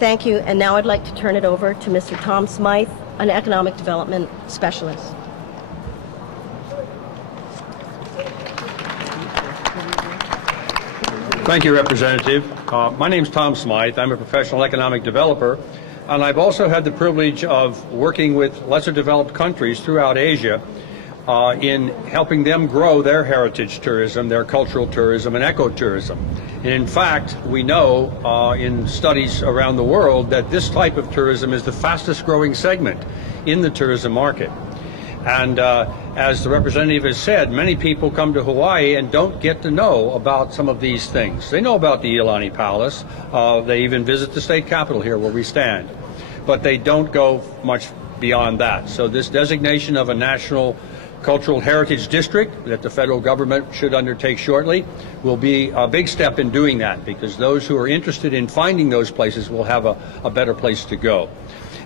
Thank you, and now I'd like to turn it over to Mr. Tom Smyth, an economic development specialist. Thank you, Representative. My name's Tom Smyth. I'm a professional economic developer, and I've also had the privilege of working with lesser developed countries throughout Asia in helping them grow their heritage tourism, their cultural tourism, and ecotourism. And in fact, we know in studies around the world that this type of tourism is the fastest growing segment in the tourism market. And as the representative has said, many people come to Hawaii and don't get to know about some of these things. They know about the Iolani Palace. They even visit the state capitol here where we stand. But they don't go much beyond that. So this designation of a national cultural heritage district that the federal government should undertake shortly will be a big step in doing that, because those who are interested in finding those places will have a better place to go.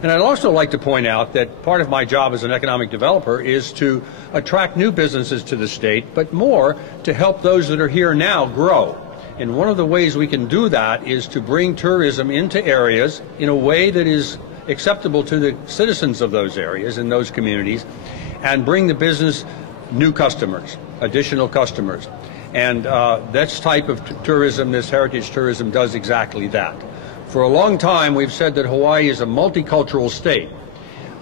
And I'd also like to point out that part of my job as an economic developer is to attract new businesses to the state, but more to help those that are here now grow. And one of the ways we can do that is to bring tourism into areas in a way that is acceptable to the citizens of those areas and those communities, and bring the business new customers, additional customers. And this type of tourism, this heritage tourism, does exactly that. For a long time, we've said that Hawaii is a multicultural state,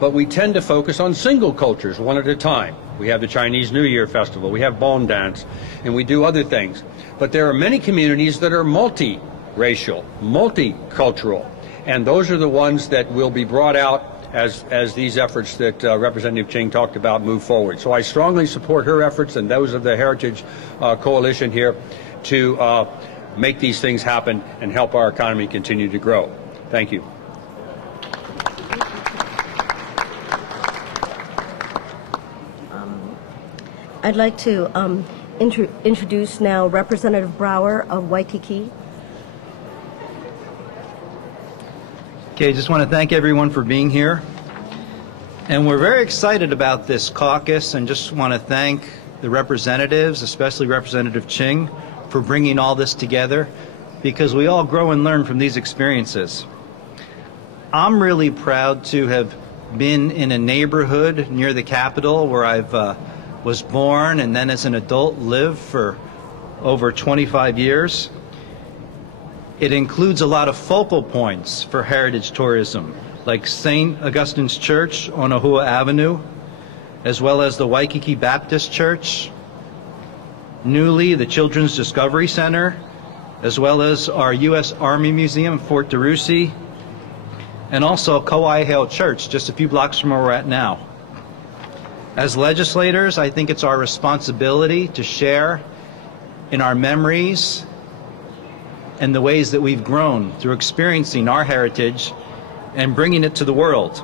but we tend to focus on single cultures, one at a time. We have the Chinese New Year Festival, we have Bon Dance, and we do other things. But there are many communities that are multi-racial, multicultural, and those are the ones that will be brought out as these efforts that Representative Ching talked about move forward. So I strongly support her efforts and those of the Heritage Coalition here to make these things happen and help our economy continue to grow. Thank you. I'd like to introduce now Representative Brower of Waikiki. Okay, just want to thank everyone for being here. And we're very excited about this caucus, and just want to thank the representatives, especially Representative Ching, for bringing all this together, because we all grow and learn from these experiences. I'm really proud to have been in a neighborhood near the Capitol where I was born, and then as an adult lived for over 25 years. It includes a lot of focal points for heritage tourism, like St. Augustine's Church on Ohua Avenue, as well as the Waikiki Baptist Church, newly the Children's Discovery Center, as well as our U.S. Army Museum, Fort DeRussy, and also Kauaiheo Church, just a few blocks from where we're at now. As legislators, I think it's our responsibility to share in our memories and the ways that we've grown through experiencing our heritage and bringing it to the world.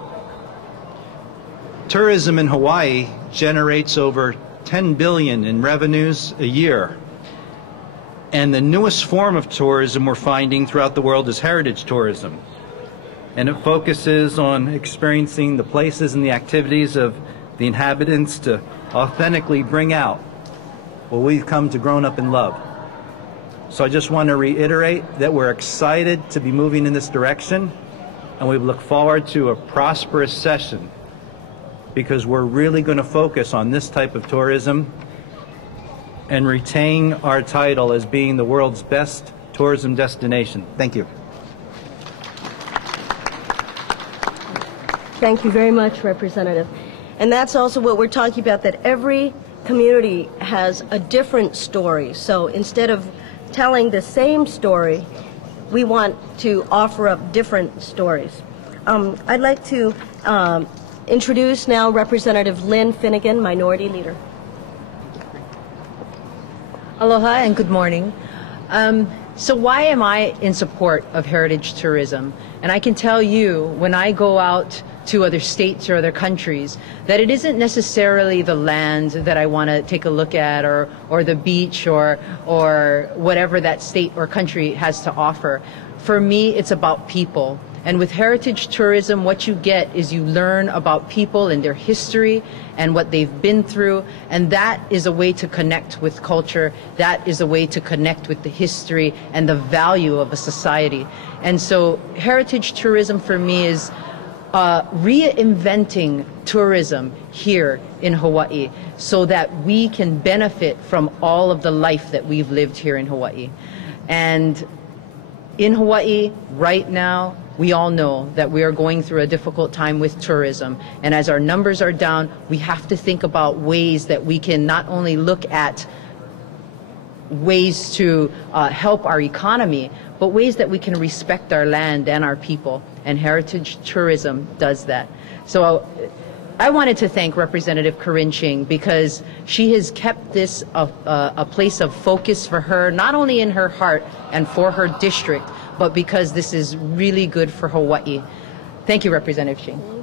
Tourism in Hawaii generates over $10 billion in revenues a year. And the newest form of tourism we're finding throughout the world is heritage tourism. And it focuses on experiencing the places and the activities of the inhabitants to authentically bring out what we've come to grown up and love. So I just want to reiterate that we're excited to be moving in this direction, and we look forward to a prosperous session, because we're really going to focus on this type of tourism and retain our title as being the world's best tourism destination. Thank you. Thank you very much, Representative. And that's also what we're talking about, that every community has a different story. So instead of telling the same story, we want to offer up different stories. I'd like to introduce now Representative Lynn Finnegan, Minority Leader. Aloha and good morning. So why am I in support of heritage tourism? And I can tell you, when I go out to other states or other countries, that it isn't necessarily the land that I want to take a look at, or the beach, or whatever that state or country has to offer. For me, it's about people. And with heritage tourism, what you get is you learn about people and their history and what they've been through, and that is a way to connect with culture. That is a way to connect with the history and the value of a society. And so heritage tourism for me is reinventing tourism here in Hawaii so that we can benefit from all of the life that we've lived here in Hawaii. And in Hawaii right now, we all know that we are going through a difficult time with tourism. And as our numbers are down, we have to think about ways that we can not only look at ways to help our economy, but ways that we can respect our land and our people. And heritage tourism does that. So I wanted to thank Representative Corinne Ching because she has kept this a place of focus for her, not only in her heart and for her district, but because this is really good for Hawaii. Thank you, Representative Ching.